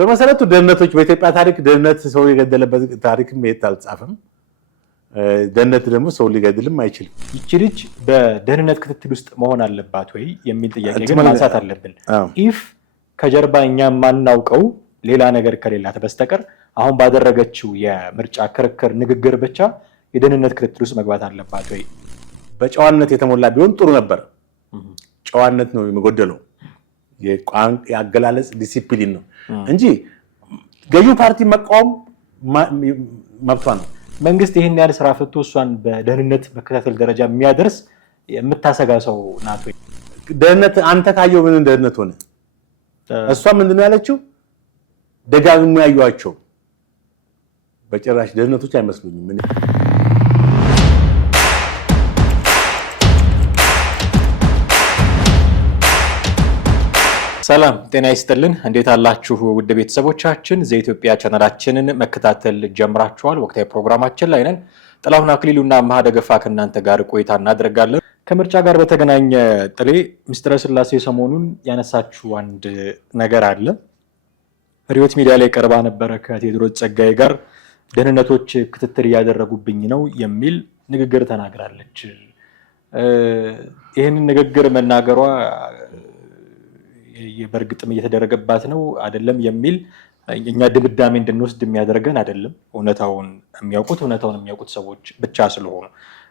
በመሰረቱ ደህንነቶች በኢትዮጵያ ታሪክ ደህንነት ሰው የገደለበት ታሪክም አልጻፈም። ደህንነት ደግሞ ሰው ሊገድልም አይችልም። ይቺ ልጅ በደህንነት ክትትል ውስጥ መሆን አለባት ወይ የሚል ጥያቄ ግን ማንሳት አለብን። ኢፍ ከጀርባ እኛ ማናውቀው ሌላ ነገር ከሌላት በስተቀር አሁን ባደረገችው የምርጫ ክርክር ንግግር ብቻ የደህንነት ክትትል ውስጥ መግባት አለባት ወይ? በጨዋነት የተሞላ ቢሆን ጥሩ ነበር። ጨዋነት ነው የሚጎደለው። የአገላለጽ ዲሲፕሊን ነው እንጂ ገዢው ፓርቲ መቃወም መብቷ ነው። መንግስት ይሄን ያህል ስራ ፈቶ እሷን በደህንነት መከታተል ደረጃ የሚያደርስ የምታሰጋ ሰው ናት ወይ? ደህንነት አንተ ካየው ምን ደህንነት ሆነ? እሷ ምንድነው ያለችው? ደጋግሞ ያዩዋቸው በጭራሽ ደህንነቶች አይመስሉኝም። ሰላም ጤና ይስጥልን። እንዴት አላችሁ ውድ ቤተሰቦቻችን? ዘኢትዮጵያ ቻናላችንን መከታተል ጀምራችኋል። ወቅታዊ ፕሮግራማችን ላይ ነን። ጥላሁን አክሊሉና አማሃ ደገፋ ከእናንተ ጋር ቆይታ እናደርጋለን። ከምርጫ ጋር በተገናኘ ጥሌ ምስጢረ ስላሴ ሰሞኑን ያነሳችሁ አንድ ነገር አለ። ሪዮት ሚዲያ ላይ ቀርባ ነበረ ከቴዎድሮስ ጸጋዬ ጋር ደህንነቶች ክትትል እያደረጉብኝ ነው የሚል ንግግር ተናግራለች። ይህንን ንግግር መናገሯ በእርግጥም እየተደረገባት ነው አይደለም የሚል እኛ ድምዳሜ እንድንወስድ የሚያደርገን አይደለም። እውነታውን የሚያውቁት ሰዎች ብቻ ስለሆኑ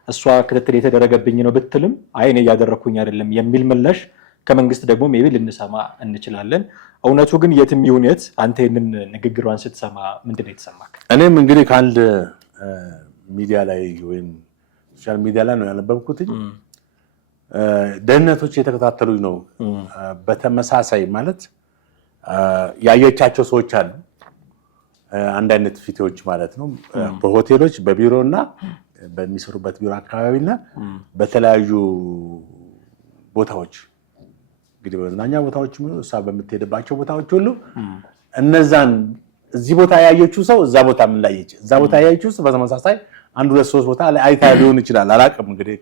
እሷ ክትትል የተደረገብኝ ነው ብትልም አይ እኔ እያደረኩኝ አይደለም የሚል ምላሽ ከመንግስት ደግሞ ሜቢ ልንሰማ እንችላለን። እውነቱ ግን የትም ይሁን የት አንተ ይህንን ንግግሯን ስትሰማ ምንድን ነው የተሰማክ? እኔም እንግዲህ ከአንድ ሚዲያ ላይ ወይም ሶሻል ሚዲያ ላይ ነው ያነበብኩት። ደህንነቶች የተከታተሉኝ ነው። በተመሳሳይ ማለት ያየቻቸው ሰዎች አሉ። አንድ አይነት ፊቶች ማለት ነው። በሆቴሎች በቢሮና በሚሰሩበት ቢሮ አካባቢና በተለያዩ ቦታዎች እንግዲህ በመዝናኛ ቦታዎች እሷ በምትሄድባቸው ቦታዎች ሁሉ እነዛን እዚህ ቦታ ያየችው ሰው እዛ ቦታ ምን ላየች፣ እዛ ቦታ ያየችው ሰው በተመሳሳይ አንድ ሁለት ሶስት ቦታ ላይ አይታ ሊሆን ይችላል። አላውቅም እንግዲህ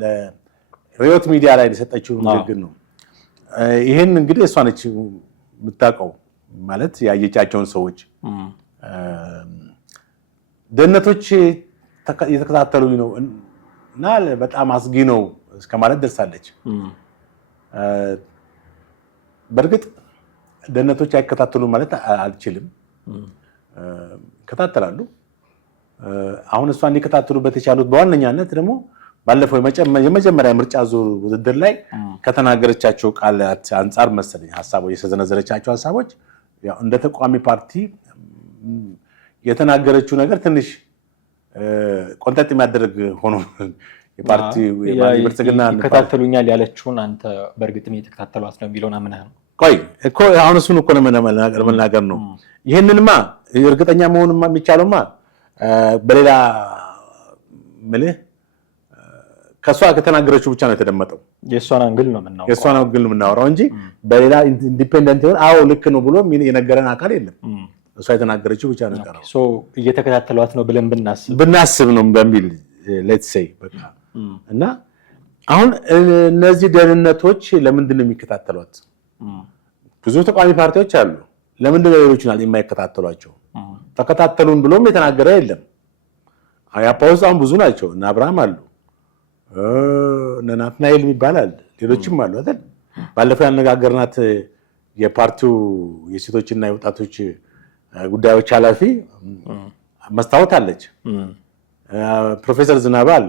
ለሪዮት ሚዲያ ላይ የሰጠችው ንግግር ነው። ይሄን እንግዲህ እሷ ነች የምታውቀው ማለት ያየቻቸውን ሰዎች። ደህንነቶች የተከታተሉኝ ነው እና በጣም አስጊ ነው እስከማለት ደርሳለች። በእርግጥ ደህንነቶች አይከታተሉም ማለት አልችልም። ይከታተላሉ። አሁን እሷን ሊከታተሉበት የቻሉት በዋነኛነት ደግሞ ባለፈው የመጀመሪያ ምርጫ ዙር ውድድር ላይ ከተናገረቻቸው ቃላት አንጻር መሰለኝ ሐሳቦች የሰነዘረቻቸው ሐሳቦች ያው እንደ ተቋሚ ፓርቲ የተናገረችው ነገር ትንሽ ቆንጠጥ የሚያደርግ ሆኖ የፓርቲ የብልጽግና ይከታተሉኛል ያለችውን አንተ በእርግጥም እየተከታተሏት ነው የሚለውን አምነህ ነው? ቆይ እኮ አሁን እሱን እኮ መናገር ነው። ይሄንንማ እርግጠኛ መሆን የሚቻለውማ በሌላ ምልህ ከሷ ከተናገረችው ብቻ ነው የተደመጠው። የሷን አንግል ነው የምናወራው እንጂ በሌላ ኢንዲፔንደንት ይሆን አዎ ልክ ነው ብሎ የነገረን አካል የለም። እሷ የተናገረችው ብቻ ነው ቀረው። እየተከታተሏት ነው ብለን ብናስብ ነው በሚል ሌትስ ሴይ በቃ እና አሁን እነዚህ ደህንነቶች ለምንድን ነው የሚከታተሏት? ብዙ ተቋሚ ፓርቲዎች አሉ። ለምንድን ነው ሌሎችን የማይከታተሏቸው? ተከታተሉን ብሎም የተናገረ የለም። ያፓውስ አሁን ብዙ ናቸው። እና አብርሃም አሉ እነ ናትናኤል ይባላል ሌሎችም አሉ አይደል? ባለፈው ያነጋገርናት የፓርቲው የሴቶችና የወጣቶች ጉዳዮች ኃላፊ መስታወት አለች። ፕሮፌሰር ዝናቡ አለ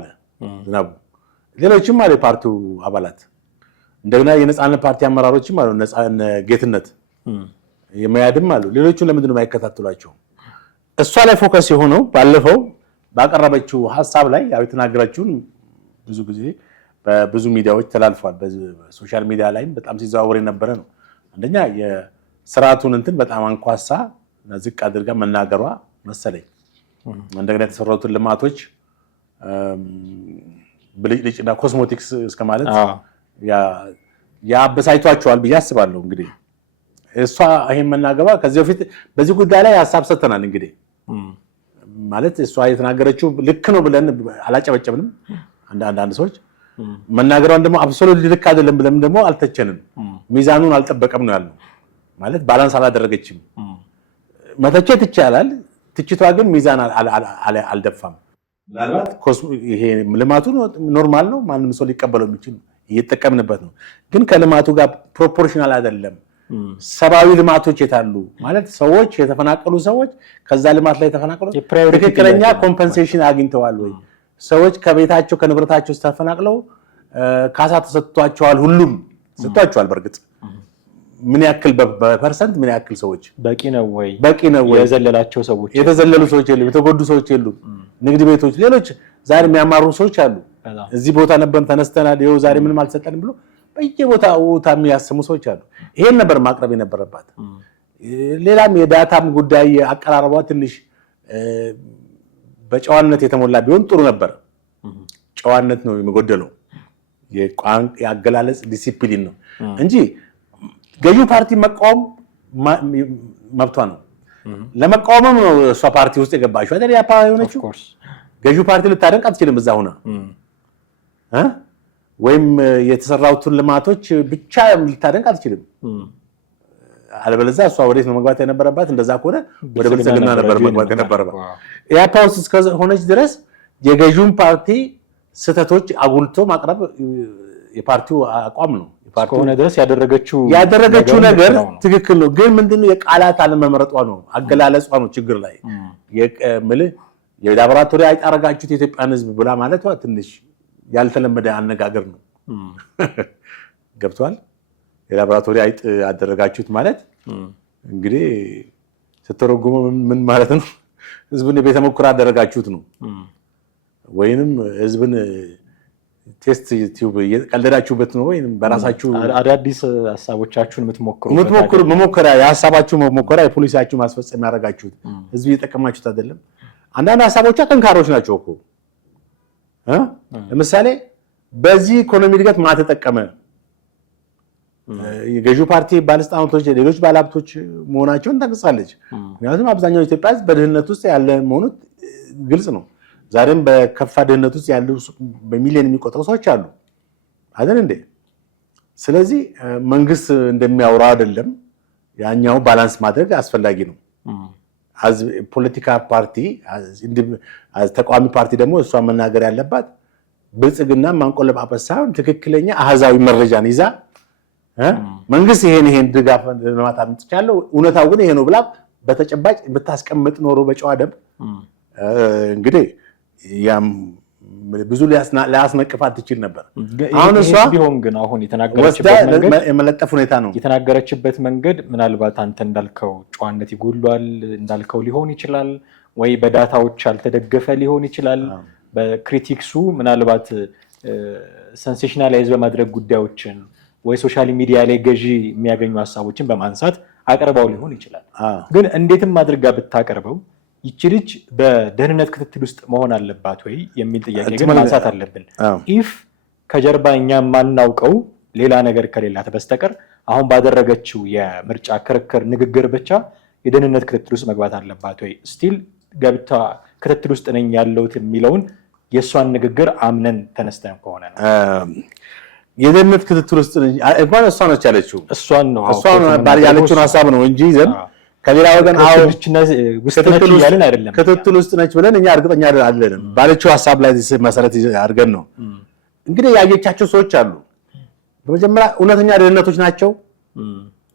ሌሎችም አለ የፓርቲው አባላት። እንደገና የነጻነት ፓርቲ አመራሮችም አሉ። ጌትነት የመያድም አሉ። ሌሎቹን ለምንድን ነው የማይከታተሏቸው? እሷ ላይ ፎከስ የሆነው ባለፈው ባቀረበችው ሐሳብ ላይ ያው የተናገረችውን ብዙ ጊዜ በብዙ ሚዲያዎች ተላልፏል። በሶሻል ሚዲያ ላይም በጣም ሲዘዋወር የነበረ ነው። አንደኛ የስርዓቱን እንትን በጣም አንኳሳ እና ዝቅ አድርጋ መናገሯ መሰለኝ። እንደገና የተሰሩትን ልማቶች ብልጭልጭና ኮስሞቲክስ እስከማለት ያበሳይቷቸዋል ብዬ አስባለሁ። እንግዲህ እሷ ይሄን መናገሯ ከዚህ በፊት በዚህ ጉዳይ ላይ ሐሳብ ሰጥተናል። እንግዲህ ማለት እሷ የተናገረችው ልክ ነው ብለን አላጨበጨብንም። አንዳንድ ሰዎች መናገሯን ደግሞ አብሶሉትሊ ልክ አይደለም ብለን ደግሞ አልተቸንም። ሚዛኑን አልጠበቀም ነው ያለው። ማለት ባላንስ አላደረገችም። መተቸት ይቻላል፣ ትችቷ ግን ሚዛን አልደፋም። ምናልባት ይሄ ልማቱ ኖርማል ነው፣ ማንም ሰው ሊቀበለው የሚችል እየተጠቀምንበት ነው። ግን ከልማቱ ጋር ፕሮፖርሽናል አይደለም። ሰብአዊ ልማቶች የታሉ ማለት ሰዎች የተፈናቀሉ ሰዎች ከዛ ልማት ላይ ተፈናቀሉ ትክክለኛ ኮምፐንሴሽን አግኝተዋል ወይ? ሰዎች ከቤታቸው ከንብረታቸው ተፈናቅለው ካሳ ተሰጥቷቸዋል? ሁሉም ሰጥቷቸዋል። በእርግጥ ምን ያክል በፐርሰንት ምን ያክል ሰዎች በቂ ነው ወይ? በቂ ነው ወይ? የዘለላቸው ሰዎች የተዘለሉ ሰዎች የሉም፣ የተጎዱ ሰዎች የሉም። ንግድ ቤቶች፣ ሌሎች ዛሬ የሚያማሩ ሰዎች አሉ። እዚህ ቦታ ነበር ተነስተናል፣ ይኸው ዛሬ ምንም አልሰጠንም ብሎ በየቦታው የሚያሰሙ ሰዎች አሉ። ይሄን ነበር ማቅረብ የነበረባት። ሌላም የዳታም ጉዳይ አቀራረቧ ትንሽ በጨዋነት የተሞላ ቢሆን ጥሩ ነበር። ጨዋነት ነው የሚጎደለው፣ የአገላለጽ ዲሲፕሊን ነው እንጂ ገዢው ፓርቲ መቃወም መብቷ ነው። ለመቃወምም ነው እሷ ፓርቲ ውስጥ የገባችው አይደል? ያፓ የሆነችው ገዢው ፓርቲ ልታደንቅ አትችልም እዛ ሆነ ወይም የተሰራውትን ልማቶች ብቻ ልታደንቅ አትችልም። አለበለዚያ እሷ ወዴት ነው መግባት የነበረባት? እንደዛ ከሆነ ወደ ብልጽግና ነበር መግባት የነበረባት። ያፓ ውስጥ እስከሆነች ድረስ የገዢውን ፓርቲ ስህተቶች አጉልቶ ማቅረብ የፓርቲው አቋም ነው። እስከሆነ ድረስ ያደረገችው ነገር ትክክል ነው። ግን ምንድነው የቃላት አለመመረጧ ነው፣ አገላለጿ ነው ችግር ላይ የምልህ የላቦራቶሪ አይጥ አደረጋችሁት የኢትዮጵያን ሕዝብ ብላ ማለቷ ትንሽ ያልተለመደ አነጋገር ነው። ገብቷል? የላቦራቶሪ አይጥ አደረጋችሁት ማለት እንግዲህ ስትተረጉመው ምን ማለት ነው? ሕዝብን የቤተ ሙከራ አደረጋችሁት ነው፣ ወይንም ሕዝብን ቴስት ቲዩብ እየቀለዳችሁበት ነው፣ ወይንም በራሳችሁ አዳዲስ ሐሳቦቻችሁን መሞከራ የሐሳባችሁ መሞከራ የፖሊሲያችሁ ማስፈጸም ያደረጋችሁት ሕዝብ እየጠቀማችሁት አይደለም። አንዳንድ ሐሳቦች ጠንካሮች ናቸው እኮ ለምሳሌ በዚህ ኢኮኖሚ እድገት ማን ተጠቀመ? የገዢው ፓርቲ ባለስልጣናቶች፣ ሌሎች ባለሀብቶች መሆናቸውን ጠቅሳለች። ምክንያቱም አብዛኛው ኢትዮጵያ ሕዝብ በድህነት ውስጥ ያለ መሆኑ ግልጽ ነው። ዛሬም በከፋ ድህነት ውስጥ ያሉ በሚሊዮን የሚቆጠሩ ሰዎች አሉ አይደል እንዴ? ስለዚህ መንግስት እንደሚያወራው አይደለም። ያኛው ባላንስ ማድረግ አስፈላጊ ነው። ፖለቲካ ፓርቲ ተቃዋሚ ፓርቲ ደግሞ እሷ መናገር ያለባት ብልጽግና ማንቆለጳጰስ ሳይሆን ትክክለኛ አሃዛዊ መረጃን ይዛ መንግስት ይሄን ድጋፍ ለማታ አምጥቻለሁ እውነታው ግን ይሄ ነው ብላ በተጨባጭ ብታስቀምጥ ኖሮ በጨዋ ደንብ እንግዲህ ያም ብዙ ሊያስነቅፋት ትችል ነበር። አሁን እሷ ቢሆን ግን አሁን የተናገረችበት መንገድ የመለጠፍ ሁኔታ ነው። የተናገረችበት መንገድ ምናልባት አንተ እንዳልከው ጨዋነት ይጎሏል እንዳልከው ሊሆን ይችላል፣ ወይ በዳታዎች ያልተደገፈ ሊሆን ይችላል። በክሪቲክሱ ምናልባት ሴንሴሽናላይዝ በማድረግ ጉዳዮችን ወይ ሶሻል ሚዲያ ላይ ገዢ የሚያገኙ ሀሳቦችን በማንሳት አቅርባው ሊሆን ይችላል። ግን እንዴትም አድርጋ ብታቀርበው ይቺ ልጅ በደህንነት ክትትል ውስጥ መሆን አለባት ወይ የሚል ጥያቄ ግን ማንሳት አለብን። ኢፍ ከጀርባ እኛ የማናውቀው ሌላ ነገር ከሌላት በስተቀር አሁን ባደረገችው የምርጫ ክርክር ንግግር ብቻ የደህንነት ክትትል ውስጥ መግባት አለባት ወይ? ስቲል ገብታ ክትትል ውስጥ ነኝ ያለሁት የሚለውን የእሷን ንግግር አምነን ተነስተን ከሆነ ነው የደህንነት ክትትል ውስጥ እንኳን እሷ ነች ያለችው። እሷን ነው ያለችውን ሀሳብ ነው እንጂ ይዘን ከሌላ ወገን ክትትል ውስጥ ነች ብለን እኛ እርግጠኛ አይደለንም። ባለችው ሀሳብ ላይ መሰረት አድርገን ነው እንግዲህ ያየቻቸው ሰዎች አሉ። በመጀመሪያ እውነተኛ ደህንነቶች ናቸው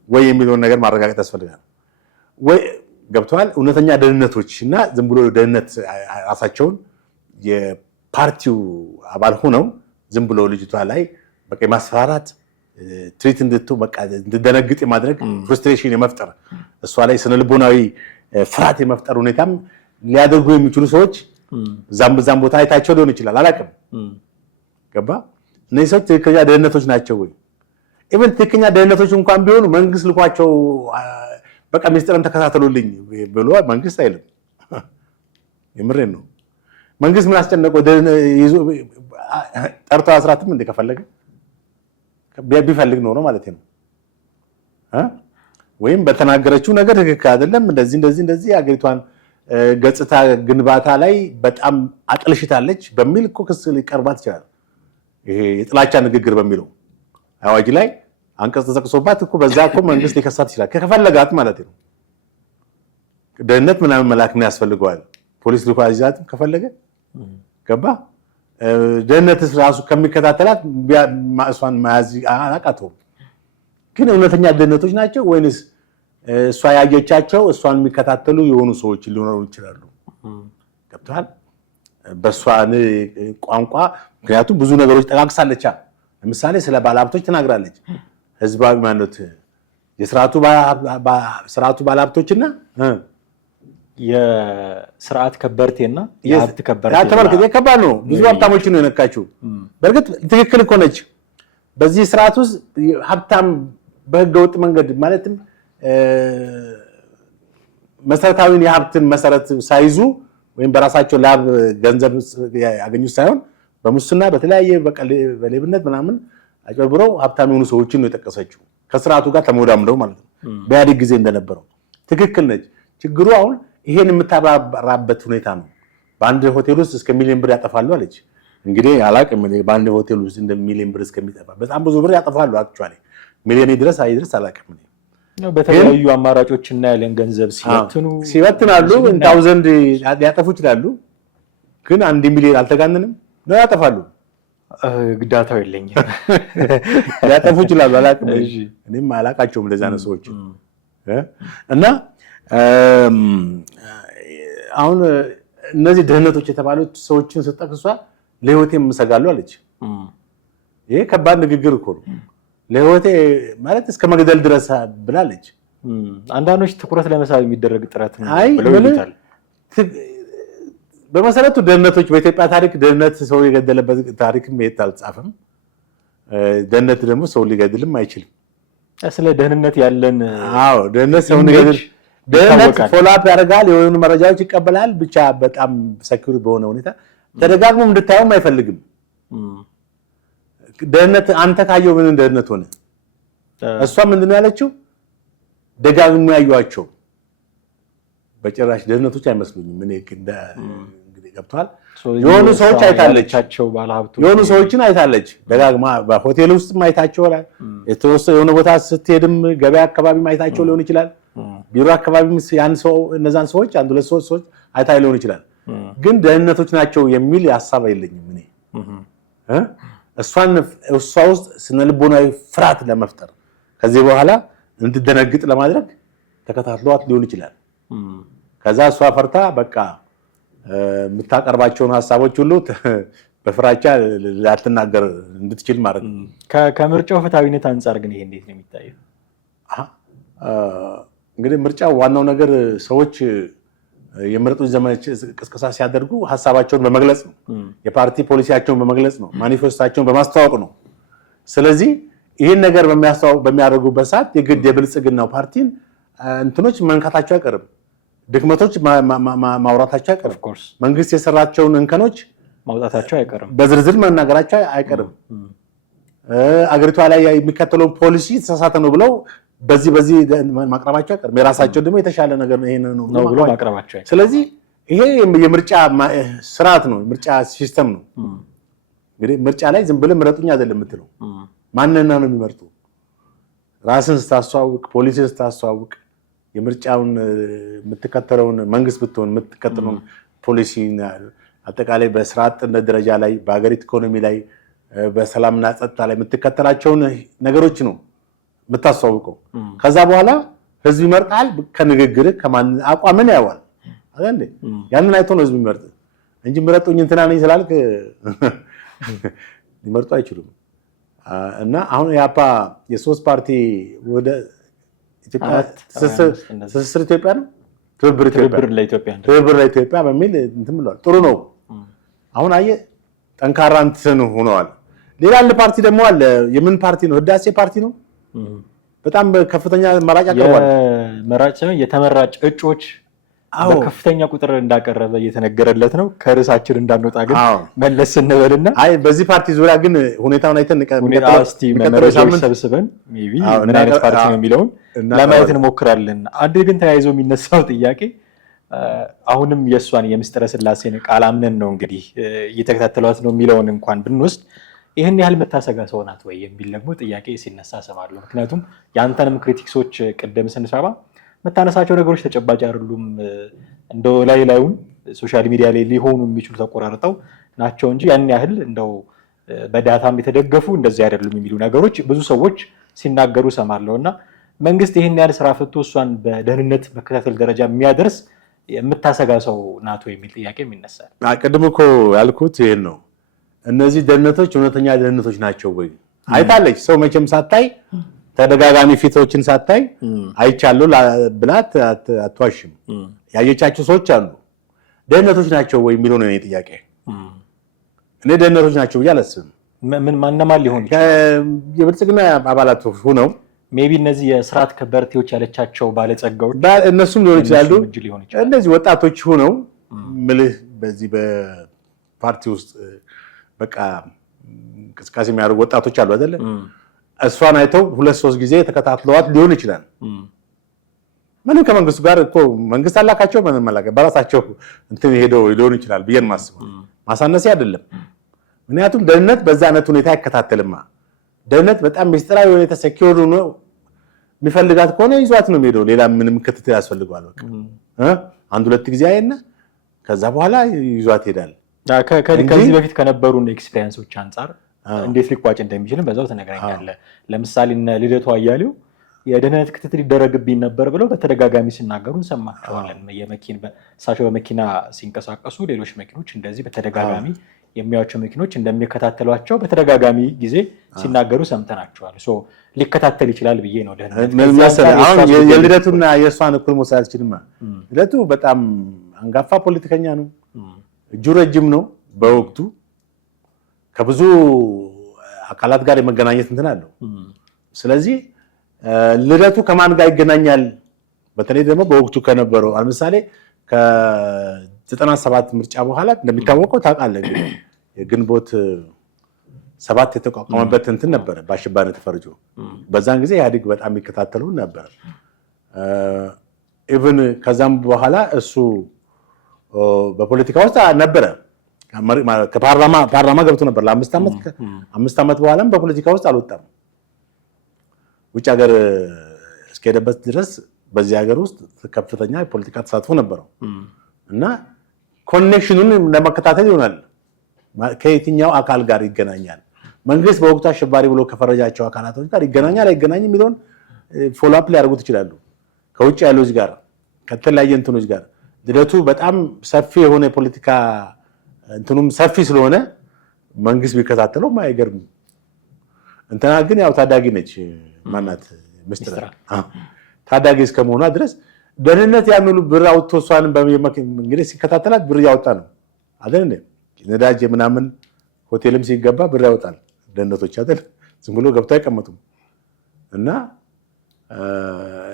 ወይ የሚለውን ነገር ማረጋገጥ ያስፈልጋል። ወይ ገብተዋል እውነተኛ ደህንነቶች እና ዝም ብሎ ደህንነት ራሳቸውን የፓርቲው አባል ሆነው ዝም ብሎ ልጅቷ ላይ በቃ ማስፈራራት ትሪት እንድትደነግጥ የማድረግ ፍርስትሬሽን የመፍጠር እሷ ላይ ስነልቦናዊ ፍርሃት የመፍጠር ሁኔታም ሊያደርጉ የሚችሉ ሰዎች በዛም ቦታ አይታቸው ሊሆን ይችላል። አላውቅም። ገባ እነዚህ ሰዎች ትክክለኛ ደህንነቶች ናቸው ወይ? ኢቨን ትክክለኛ ደህንነቶች እንኳን ቢሆኑ መንግስት ልኳቸው በቃ ሚስጥርን ተከታተሉልኝ ብሎ መንግስት አይልም። የምሬን ነው። መንግስት ምን አስጨነቀው? ጠርቶ አስራትም እንደ ከፈለገ ቢፈልግ ኖሮ ማለት ነው ወይም በተናገረችው ነገር ትክክል አይደለም እንደዚህ አገሪቷን ገጽታ ግንባታ ላይ በጣም አጥልሽታለች በሚል እኮ ክስ ሊቀርባት ይችላል። ይሄ የጥላቻ ንግግር በሚለው አዋጅ ላይ አንቀጽ ተጠቅሶባት እኮ በዛ እኮ መንግስት ሊከሳት ይችላል ከፈለጋት ማለት ነው። ደህንነት ምናምን መላክ ምን ያስፈልገዋል? ፖሊስ ልኮ አዚዛትም ከፈለገ ገባ። ደህንነትስ ራሱ ከሚከታተላት እሷን መያዝ አላቃተውም። ግን እውነተኛ ደህንነቶች ናቸው ወይንስ እሷ ያየቻቸው እሷን የሚከታተሉ የሆኑ ሰዎች ሊኖሩ ይችላሉ? ገብቷል? በእሷ ቋንቋ ምክንያቱም ብዙ ነገሮች ጠቃቅሳለች። ለምሳሌ ስለ ባለሀብቶች ተናግራለች። ህዝባዊ ማለት የስርዓቱ ባለሀብቶችና የስርዓት ከበርቴና የሀብት ከበርቴ ተመልከት። ከባድ ነው። ብዙ ሀብታሞችን ነው የነካችው። በእርግጥ ትክክል እኮ ነች። በዚህ ስርዓት ውስጥ ሀብታም በህገወጥ መንገድ ማለትም መሰረታዊን የሀብትን መሰረት ሳይዙ ወይም በራሳቸው ላብ ገንዘብ ያገኙት ሳይሆን በሙስና በተለያየ በሌብነት ምናምን አጭበርብረው ሀብታም የሆኑ ሰዎችን ነው የጠቀሰችው። ከስርዓቱ ጋር ተሞዳምደው ማለት ነው። በኢህአዴግ ጊዜ እንደነበረው ትክክል ነች። ችግሩ አሁን ይሄን የምታባራበት ሁኔታ ነው። በአንድ ሆቴል ውስጥ እስከ ሚሊዮን ብር ያጠፋሉ አለች። እንግዲህ አላቅም በአንድ ሆቴል ውስጥ እንደ ሚሊዮን ብር እስከሚጠፋ በጣም ብዙ ብር ያጠፋሉ። አክቹአሊ ሚሊዮን ድረስ አይድረስ አላቅም ነው። በተለያዩ አማራጮች እና ያለን ገንዘብ ሲበትናሉ ታውዘንድ ሊያጠፉ ይችላሉ። ግን 1 ሚሊዮን አልተጋነንም ነው ያጠፋሉ። ግዳታው የለኝም ሊያጠፉ ይችላሉ። አላቅም እኔም አላቃቸውም እንደዛ ነው ሰዎች እና አሁን እነዚህ ደህንነቶች የተባሉት ሰዎችን ስጠቅሷ ለህይወቴ የምሰጋለሁ አለች። ይሄ ከባድ ንግግር እኮ ነው። ለህይወቴ ማለት እስከ መግደል ድረስ ብላለች። አንዳንዶች ትኩረት ለመሳብ የሚደረግ ጥረት ነው ብለው ይሉታል። በመሰረቱ ደህንነቶች በኢትዮጵያ ታሪክ ደህንነት ሰው የገደለበት ታሪክም የት አልጻፈም። ደህንነት ደግሞ ሰው ሊገድልም አይችልም። ስለ ደህንነት ያለን ደህንነት ሰው ሊገድል ደህንነት ፎሎአፕ ያደርጋል፣ የሆኑ መረጃዎች ይቀበላል። ብቻ በጣም ሰኪዩር በሆነ ሁኔታ ተደጋግሞ እንድታየውም አይፈልግም። ደህንነት አንተ ካየው ምን ደህንነት ሆነ? እሷ ምንድነው ያለችው? ደጋግሞ ያዩዋቸው በጭራሽ ደህንነቶች አይመስሉኝም። ምን እንግዲህ ገብቷል። የሆኑ ሰዎች አይታለቻቸው ባለሀብቶች የሆኑ ሰዎችን አይታለች ደጋግማ። በሆቴል ውስጥም አይታቸው ላይ የተወሰነ የሆነ ቦታ ስትሄድም ገበያ አካባቢም አይታቸው ሊሆን ይችላል። ቢሮ አካባቢም ያን ሰው እነዛን ሰዎች አንድ ሁለት ሰዎች አይታይ ሊሆን ይችላል። ግን ደህንነቶች ናቸው የሚል ሐሳብ የለኝም እኔ እሷ ውስጥ ስነልቦናዊ ፍርሃት ለመፍጠር ከዚህ በኋላ እንድትደነግጥ ለማድረግ ተከታትሏት ሊሆን ይችላል። ከዛ እሷ ፈርታ በቃ የምታቀርባቸውን ሐሳቦች ሁሉ በፍራቻ ላትናገር እንድትችል ማለት ነው። ከምርጫው ፍትሃዊነት አንጻር ግን ይሄ እንዴት ነው የሚታየው? እንግዲህ ምርጫው ዋናው ነገር ሰዎች የምረጡኝ ዘመቻ ቅስቀሳ ሲያደርጉ ሐሳባቸውን በመግለጽ ነው። የፓርቲ ፖሊሲያቸውን በመግለጽ ነው። ማኒፌስቶቻቸውን በማስተዋወቅ ነው። ስለዚህ ይህን ነገር በሚያደርጉበት ሰዓት የግድ የብልጽግናው ፓርቲን እንትኖች መንካታቸው አይቀርም። ድክመቶች ማውራታቸው አይቀርም። መንግስት የሰራቸውን እንከኖች ማውጣታቸው አይቀርም። በዝርዝር መናገራቸው አይቀርም። አገሪቷ ላይ የሚከተለው ፖሊሲ ተሳሳተ ነው ብለው በዚህ ማቅረባቸው አይቀርም። የራሳቸው ደግሞ የተሻለ ነገር ነው ይሄን ነው ብሎ ማቅረባቸው አይቀርም። ስለዚህ ይሄ የምርጫ ስርዓት ነው፣ የምርጫ ሲስተም ነው። እንግዲህ ምርጫ ላይ ዝም ብለህ ምረጡኝ አይደለም የምትለው። ማንና ነው የሚመርጡ? ራስን ስታስተዋውቅ፣ ፖሊሲን ስታስተዋውቅ፣ የምርጫውን የምትከተለውን መንግስት ብትሆን የምትከተለውን ፖሊሲ አጠቃላይ በስራ አጥነት ደረጃ ላይ በሀገሪቱ ኢኮኖሚ ላይ በሰላምና ጸጥታ ላይ የምትከተላቸውን ነገሮች ነው የምታስተዋውቀው። ከዛ በኋላ ህዝብ ይመርጣል። ከንግግር ከማን አቋምን ያዋል አይደል? ያንን አይቶ ነው ህዝብ ይመርጥ እንጂ ምረጡኝ እንትና ነኝ ስላልክ ሊመርጡ አይችሉም። እና አሁን ያፓ የሶስት ፓርቲ ወደ ኢትዮጵያ ትስስር ኢትዮጵያ ነው ትብብር ለኢትዮጵያ በሚል እንትን ብለዋል። ጥሩ ነው። አሁን አየህ ጠንካራ እንትን ሆነዋል። ሌላ አንድ ፓርቲ ደግሞ አለ። የምን ፓርቲ ነው? ህዳሴ ፓርቲ ነው። በጣም ከፍተኛ መራጭ አቀርቧል። መራጭ ሳይሆን የተመራጭ እጩዎች በከፍተኛ ቁጥር እንዳቀረበ እየተነገረለት ነው። ከርዕሳችን እንዳንወጣ ግን መለስ እንበልና በዚህ ፓርቲ ዙሪያ ግን ሁኔታውን አይተን መረጃዎች ሰብስበን ምን አይነት ፓርቲ ነው የሚለውን ለማየት እንሞክራለን። አንድ ግን ተያይዞ የሚነሳው ጥያቄ አሁንም የእሷን የምስጢረ ስላሴን ቃል አምነን ነው እንግዲህ እየተከታተሏት ነው የሚለውን እንኳን ብንወስድ ይህን ያህል መታሰጋ ሰው ናት ወይ የሚል ደግሞ ጥያቄ ሲነሳ ሰማለሁ። ምክንያቱም የአንተንም ክሪቲክሶች ቅድም ስንሰማ መታነሳቸው ነገሮች ተጨባጭ አይደሉም፣ እንደው ላዩን ሶሻል ሚዲያ ላይ ሊሆኑ የሚችሉ ተቆራርጠው ናቸው እንጂ ያን ያህል እንደው በዳታም የተደገፉ እንደዚህ አይደሉም የሚሉ ነገሮች ብዙ ሰዎች ሲናገሩ ሰማለሁ። እና መንግስት ይህን ያህል ስራ ፈቶ እሷን በደህንነት መከታተል ደረጃ የሚያደርስ የምታሰጋ ሰው ናት ወይ የሚል ጥያቄ ይነሳል። ቅድም እኮ ያልኩት ይሄን ነው። እነዚህ ደህንነቶች እውነተኛ ደህንነቶች ናቸው ወይ? አይታለች ሰው መቼም ሳታይ ተደጋጋሚ ፊቶችን ሳታይ አይቻለሁ ብላት አትዋሽም። ያየቻቸው ሰዎች አሉ። ደህንነቶች ናቸው ወይ የሚለው ነው የኔ ጥያቄ። እኔ ደህንነቶች ናቸው ብዬ አላስብም። ምን ማነማን ሊሆን የብልጽግና አባላት ሆነው ሜቢ እነዚህ የስርዓት ከበርቴዎች ያለቻቸው ባለጸጋዎች እነሱም ሊሆን ይችላሉ። እነዚህ ወጣቶች ሆነው ምልህ በዚህ በፓርቲ ውስጥ በቃ እንቅስቃሴ የሚያደርጉ ወጣቶች አሉ አይደለ? እሷን አይተው 2-3 ጊዜ ተከታትለዋት ሊሆን ይችላል። ምንም ከመንግስቱ ጋር እኮ መንግስት አላካቸው ምንም አላከ በራሳቸው እንትን ሄደው ሊሆን ይችላል ብዬን ማስበው ማሳነሴ አይደለም። ምክንያቱም ደህንነት በዛ አይነት ሁኔታ አይከታተልማ። ደህንነት በጣም ሚስጥራዊ ሁኔታ ሴኪዩር ነው የሚፈልጋት ከሆነ ይዟት ነው የሚሄደው። ሌላ ምንም ክትትል ያስፈልገዋል። በቃ አንድ 2 ጊዜ አይና ከዛ በኋላ ይዟት ይሄዳል። ከዚህ በፊት ከነበሩን ኤክስፒሪየንሶች አንፃር እንዴት ሊቋጭ እንደሚችልም በዛው ተነግረኛለህ። ለምሳሌ እነ ልደቱ አያሌው የደህንነት ክትትል ይደረግብኝ ነበር ብለው በተደጋጋሚ ሲናገሩ እንሰማቸዋለን። እሳቸው በመኪና ሲንቀሳቀሱ ሌሎች መኪኖች እንደዚህ በተደጋጋሚ የሚያዩቸው መኪኖች እንደሚከታተሏቸው በተደጋጋሚ ጊዜ ሲናገሩ ሰምተናቸዋል። ሊከታተል ይችላል ብዬ ነው ደህንነት። አሁን የልደቱና የእሷን እኩል መውሰድ አልችልም። ልደቱ በጣም አንጋፋ ፖለቲከኛ ነው። እጁ ረጅም ነው። በወቅቱ ከብዙ አካላት ጋር የመገናኘት እንትን አለው። ስለዚህ ልደቱ ከማን ጋር ይገናኛል? በተለይ ደግሞ በወቅቱ ከነበረው ለምሳሌ ከ97 ምርጫ በኋላ እንደሚታወቀው ታውቃለህ የግንቦት 7 የተቋቋመበት እንትን ነበረ በአሸባሪነት ተፈርጆ። በዛን ጊዜ ኢህአዴግ በጣም የሚከታተለው ነበር። ኢቭን ከዛም በኋላ እሱ በፖለቲካ ውስጥ ነበረ። ፓርላማ ገብቶ ነበር ለ5 ዓመት በኋላም በፖለቲካ ውስጥ አልወጣም። ውጭ ሀገር እስከሄደበት ድረስ በዚህ ሀገር ውስጥ ከፍተኛ የፖለቲካ ተሳትፎ ነበረው እና ኮኔክሽኑን ለመከታተል ይሆናል ከየትኛው አካል ጋር ይገናኛል፣ መንግስት በወቅቱ አሸባሪ ብሎ ከፈረጃቸው አካላቶች ጋር ይገናኛል አይገናኝም የሚለውን ፎሎ አፕ ሊያደርጉት ይችላሉ። ከውጭ ያሉት ጋር ከተለያየ እንትኖች ጋር ልደቱ በጣም ሰፊ የሆነ የፖለቲካ እንትኑም ሰፊ ስለሆነ መንግስት ቢከታተለው አይገርም። እንትና ግን ያው ታዳጊ ነች ማናት ምስጥራ ታዳጊ እስከመሆኗ ድረስ ደህንነት ያምሉ ብር አውጥቶ እሷንም እንግዲህ ሲከታተላት ብር ያወጣ ነው አይደል እንዴ? ነዳጅ ምናምን ሆቴልም ሲገባ ብር ያወጣል ደህንነቶች አይደል? ዝም ብሎ ገብቶ አይቀመጡም። እና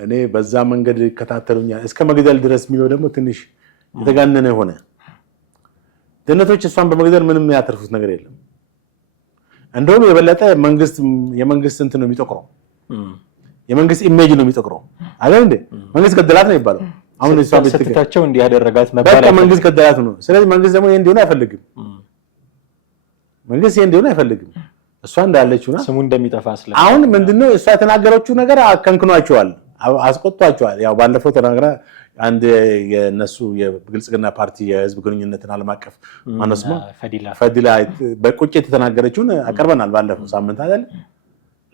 እኔ በዛ መንገድ ይከታተሉኛል እስከ መግደል ድረስ የሚለው ደግሞ ትንሽ የተጋነነ ሆነ። ደህንነቶች እሷን በመግደል ምንም ያተርፉት ነገር የለም። እንደውም የበለጠ የመንግስት እንትን ነው የሚጠቅረው፣ የመንግስት ኢሜጅ ነው የሚጠቅረው አይደል እንዴ? መንግስት ገደላት ነው የሚባለው። አሁን እሷ በስተታቸው እንዲህ ያደረጋት መባል መንግስት ገደላት ነው። ስለዚህ መንግስት ደግሞ ይሄ እንዲሆን አይፈልግም። መንግስት ይሄ እንዲሆን አይፈልግም። እሷ እንዳለችውና ስሙ እንደሚጠፋ አሁን ምንድነው እሷ የተናገረችው ነገር አከንክኗቸዋል፣ አስቆጥቷቸዋል። ያው ባለፈው ተናግራ አንድ የነሱ የብልጽግና ፓርቲ የህዝብ ግንኙነትን ዓለም አቀፍ ማነስማ ፈዲላ በቁጭት የተናገረችውን አቀርበናል ባለፈው ሳምንት አይደል?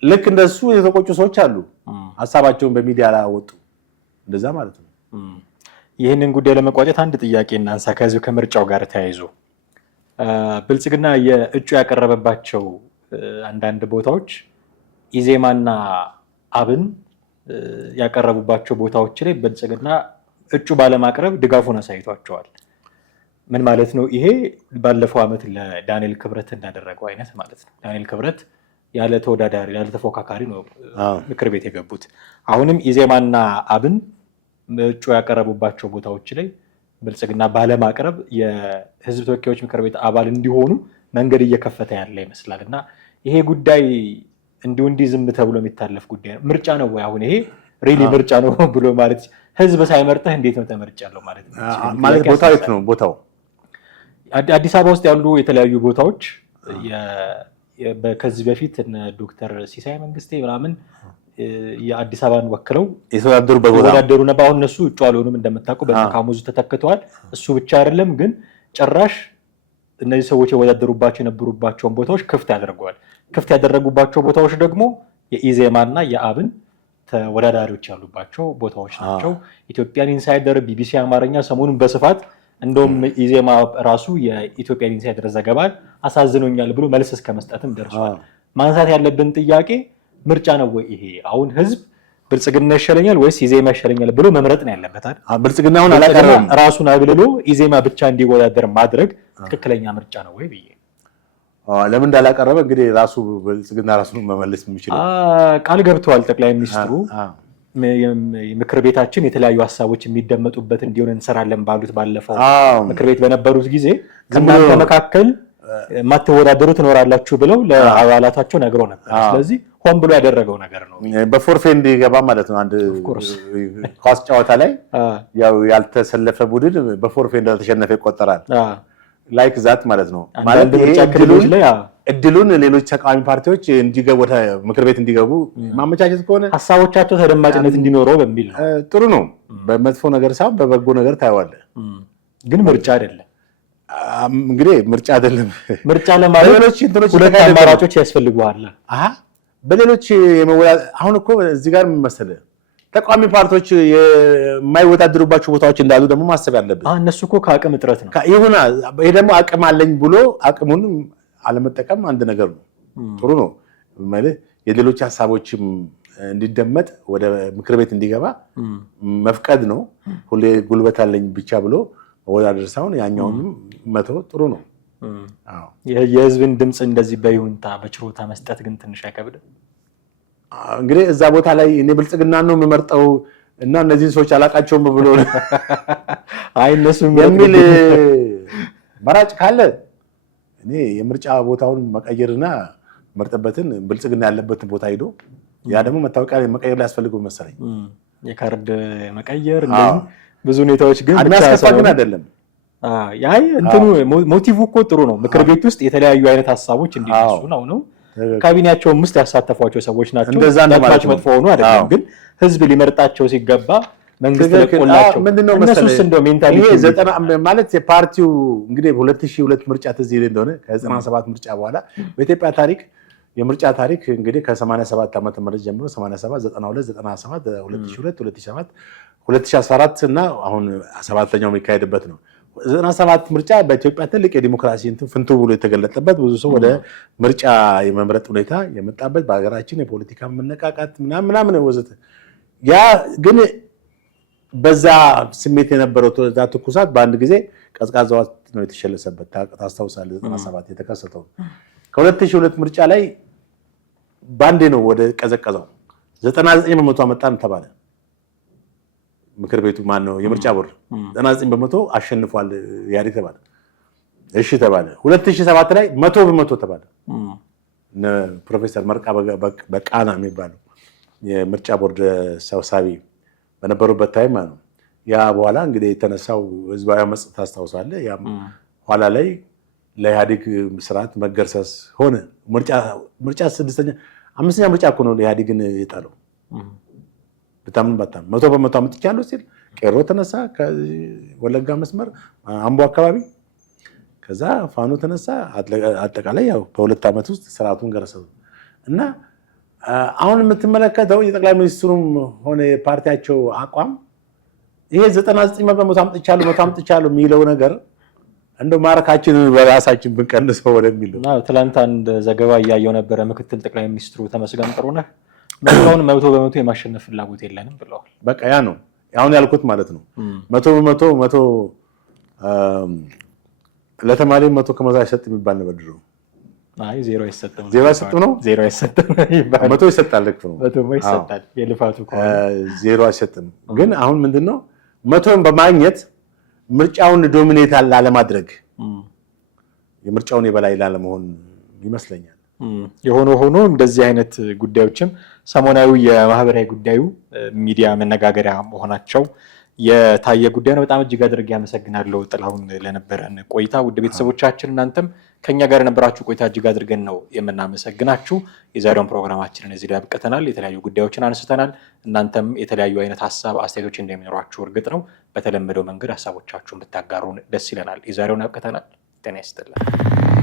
ልክ እንደሱ የተቆጩ ሰዎች አሉ፣ ሀሳባቸውን በሚዲያ ላይ አወጡ። እንደዛ ማለት ነው። ይህንን ጉዳይ ለመቋጨት አንድ ጥያቄ እናንሳ። ከዚሁ ከምርጫው ጋር ተያይዞ ብልጽግና የእጩ ያቀረበባቸው አንዳንድ ቦታዎች ኢዜማና አብን ያቀረቡባቸው ቦታዎች ላይ ብልጽግና እጩ ባለማቅረብ ድጋፉን አሳይቷቸዋል። ምን ማለት ነው ይሄ? ባለፈው ዓመት ለዳንኤል ክብረት እንዳደረገው አይነት ማለት ነው። ዳንኤል ክብረት ያለ ተወዳዳሪ ያለ ተፎካካሪ ነው ምክር ቤት የገቡት። አሁንም ኢዜማና አብን እጩ ያቀረቡባቸው ቦታዎች ላይ ብልጽግና ባለማቅረብ የህዝብ ተወካዮች ምክር ቤት አባል እንዲሆኑ መንገድ እየከፈተ ያለ ይመስላል። እና ይሄ ጉዳይ እንዲህ ዝም ተብሎ የሚታለፍ ጉዳይ ነው? ምርጫ ነው ወይ? አሁን ይሄ ሪሊ ምርጫ ነው ብሎ ማለት ህዝብ ሳይመርጥህ እንዴት ነው ተመርጫለሁ ማለት ነው? ማለት ቦታው የት ነው? ቦታው አዲስ አበባ ውስጥ ያሉ የተለያዩ ቦታዎች ከዚህ በፊት ዶክተር ሲሳይ መንግስቴ ምናምን የአዲስ አበባን ወክለው የተወዳደሩ ነበር። አሁን እነሱ እጩ አልሆኑም እንደምታውቁ በካሙዙ ተተክተዋል። እሱ ብቻ አይደለም ግን ጭራሽ እነዚህ ሰዎች የወዳደሩባቸው የነበሩባቸውን ቦታዎች ክፍት ያደርገዋል። ክፍት ያደረጉባቸው ቦታዎች ደግሞ የኢዜማና የአብን ተወዳዳሪዎች ያሉባቸው ቦታዎች ናቸው። ኢትዮጵያን ኢንሳይደር፣ ቢቢሲ አማርኛ ሰሞኑን በስፋት እንደውም ኢዜማ ራሱ የኢትዮጵያን ኢንሳይደር ዘገባን አሳዝኖኛል ብሎ መልስ እስከ መስጠትም ደርሷል። ማንሳት ያለብን ጥያቄ ምርጫ ነው ወይ ይሄ? አሁን ህዝብ ብልጽግና ይሻለኛል ወይስ ኢዜማ ይሻለኛል ብሎ መምረጥ ነው ያለበት አይደል? ብልጽግናውን አላቀረበም። ራሱን አግልሎ ኢዜማ ብቻ እንዲወዳደር ማድረግ ትክክለኛ ምርጫ ነው ወይ ብዬ ለምን እንዳላቀረበ እንግዲህ ራሱ ብልጽግና ራሱን መመለስ የሚችለው ቃል ገብተዋል ጠቅላይ ሚኒስትሩ። ምክር ቤታችን የተለያዩ ሀሳቦች የሚደመጡበት እንዲሆን እንሰራለን ባሉት ባለፈው ምክር ቤት በነበሩት ጊዜ ከእናንተ መካከል የማትወዳደሩ ትኖራላችሁ ብለው ለአባላታቸው ነግሮ ነበር። ስለዚህ ሆን ብሎ ያደረገው ነገር ነው። በፎርፌ እንዲገባ ማለት ነው። አንድ ኳስ ጨዋታ ላይ ያው ያልተሰለፈ ቡድን በፎርፌ እንደተሸነፈ ይቆጠራል። ላይክ ዛት ማለት ነው። ማለት እድሉን ሌሎች ተቃዋሚ ፓርቲዎች እንዲገቡ ወደ ምክር ቤት እንዲገቡ ማመቻቸት ከሆነ ሀሳቦቻቸው ተደማጭነት እንዲኖረው በሚል ነው። ጥሩ ነው። በመጥፎ ነገር ሳይሆን በበጎ ነገር ታየዋለህ። ግን ምርጫ አይደለም እንግዲህ ምርጫ አይደለም። ምርጫ ለማለት ሁለት አማራጮች ያስፈልጉሃል። በሌሎች አሁን እኮ እዚህ ጋር ምን መሰለህ ተቃዋሚ ፓርቲዎች የማይወዳደሩባቸው ቦታዎች እንዳሉ ደግሞ ማሰብ ያለብን። እነሱ እኮ ከአቅም እጥረት ነው። ይሁን ይሄ ደግሞ አቅም አለኝ ብሎ አቅሙን አለመጠቀም አንድ ነገር ነው። ጥሩ ነው ማለት የሌሎች ሀሳቦችም እንዲደመጥ ወደ ምክር ቤት እንዲገባ መፍቀድ ነው። ሁሌ ጉልበት አለኝ ብቻ ብሎ ወዳደር ሳይሆን ያኛውንም መተው ጥሩ ነው። የህዝብን ድምፅ እንደዚህ በይሁንታ በችሮታ መስጠት ግን ትንሽ አይከብድም? እንግዲህ እዛ ቦታ ላይ እኔ ብልጽግና ነው የምመርጠው እና እነዚህን ሰዎች አላቃቸውም ብሎ እነሱ የሚል መራጭ ካለ እኔ የምርጫ ቦታውን መቀየርና መርጠበትን ብልጽግና ያለበትን ቦታ ሄዶ ያ ደግሞ መታወቂያ መቀየር ሊያስፈልገው መሰለኝ። የካርድ መቀየር ብዙ ሁኔታዎች ግን የሚያስከፋ ግን አይደለም። እንትኑ ሞቲቭ እኮ ጥሩ ነው። ምክር ቤት ውስጥ የተለያዩ አይነት ሀሳቦች እንዲነሱ ነው። ካቢኔያቸውም ውስጥ ያሳተፏቸው ሰዎች ናቸው። ዳክማች መጥፎ ሆኑ አይደለም፣ ግን ህዝብ ሊመርጣቸው ሲገባ መንግስት ለቆላቸው እነሱስ እንደው ሜንታሊቲ ይሄ 90 ማለት የፓርቲው እንግዲህ 2002 ምርጫ ትዝ ይል እንደሆነ ከ97 ምርጫ በኋላ በኢትዮጵያ ታሪክ የምርጫ ታሪክ እንግዲህ ከ87 ዓመተ ምህረት ጀምሮ 87 92 97 2002 2007 2014 እና አሁን 7ኛው የሚካሄድበት ነው። 97 ምርጫ በኢትዮጵያ ትልቅ የዲሞክራሲ ፍንቱ ብሎ የተገለጠበት ብዙ ሰው ወደ ምርጫ የመምረጥ ሁኔታ የመጣበት በሀገራችን የፖለቲካ መነቃቃት ምናምን ወዘተ። ያ ግን በዛ ስሜት የነበረው ዛ ትኩሳት በአንድ ጊዜ ቀዝቃዛ ነው የተሸለሰበት። ታስታውሳለህ? 97 የተከሰተው ከ2002 ምርጫ ላይ ባንዴ ነው ወደ ቀዘቀዘው 99 በመቶ አመጣን ተባለ። ምክር ቤቱ ማን ነው የምርጫ ቦርድ 99 በመቶ አሸንፏል ያሪ ተባለ። እሺ ተባለ። 2007 ላይ 100 በመቶ ተባለ። ፕሮፌሰር መርቃ በቃና የሚባለው የምርጫ ቦርድ ሰብሳቢ በነበሩበት ታይም ማለት ነው። ያ በኋላ እንግዲህ የተነሳው ህዝባዊ አመጽ ታስታውሳለህ? ያ ኋላ ላይ ለኢህአዴግ ስርዓት መገርሰስ ሆነ። ምርጫ 5ኛ ምርጫ እኮ ነው ኢህአዴግን የጣለው። በጣም 100 በመቶ አምጥቻለሁ ሲል ቄሮ ተነሳ፣ ከወለጋ መስመር አምቦ አካባቢ፣ ከዛ ፋኖ ተነሳ። አጠቃላይ ያው በ2 ዓመት ውስጥ ስርዓቱን ገረሰው እና አሁን የምትመለከተው የጠቅላይ ሚኒስትሩም ሆነ የፓርቲያቸው አቋም ይሄ 99 በመቶ አምጥቻለሁ 100 አምጥቻለሁ የሚለው ነገር እንደው ማረካችንን በራሳችን ብንቀንሰው ወደሚል ነው። ትላንት አንድ ዘገባ እያየው ነበረ። ምክትል ጠቅላይ ሚኒስትሩ ተመስገን ጥሩነህ ምርጫውን 100 በመቶ የማሸነፍ ፍላጎት የለንም ብለዋል። በቃ ያ ነው አሁን ያልኩት ማለት ነው። 100 በመቶ ለተማሪ 100 ከመቶ አይሰጥም የሚባል ነበር ድሮ። አይ ዜሮ አይሰጥም። ዜሮ አይሰጥም ነው? ዜሮ አይሰጥም ይባላል። 100 ይሰጣል ልክ ነው። 100 ይሰጣል የልፋቱ ከሆነ ዜሮ አይሰጥም። ግን አሁን ምንድነው 100ን በማግኘት ምርጫውን ዶሚኔት ላለማድረግ የምርጫውን የበላይ ላለመሆን ይመስለኛል። የሆነ ሆኖ እንደዚህ አይነት ጉዳዮችም ሰሞናዊ የማህበራዊ ጉዳዩ ሚዲያ መነጋገሪያ መሆናቸው የታየ ጉዳይ ነው። በጣም እጅግ አድርጌ አመሰግናለሁ ጥላሁን ለነበረን ቆይታ። ውድ ቤተሰቦቻችን እናንተም ከኛ ጋር የነበራችሁ ቆይታ እጅግ አድርገን ነው የምናመሰግናችሁ። የዛሬውን ፕሮግራማችንን እዚህ ላይ አብቅተናል። የተለያዩ ጉዳዮችን አንስተናል። እናንተም የተለያዩ አይነት ሀሳብ አስተያየቶች እንደሚኖራችሁ እርግጥ ነው። በተለመደው መንገድ ሀሳቦቻችሁን ብታጋሩን ደስ ይለናል። የዛሬውን አብቅተናል። ጤና ይስጥልን።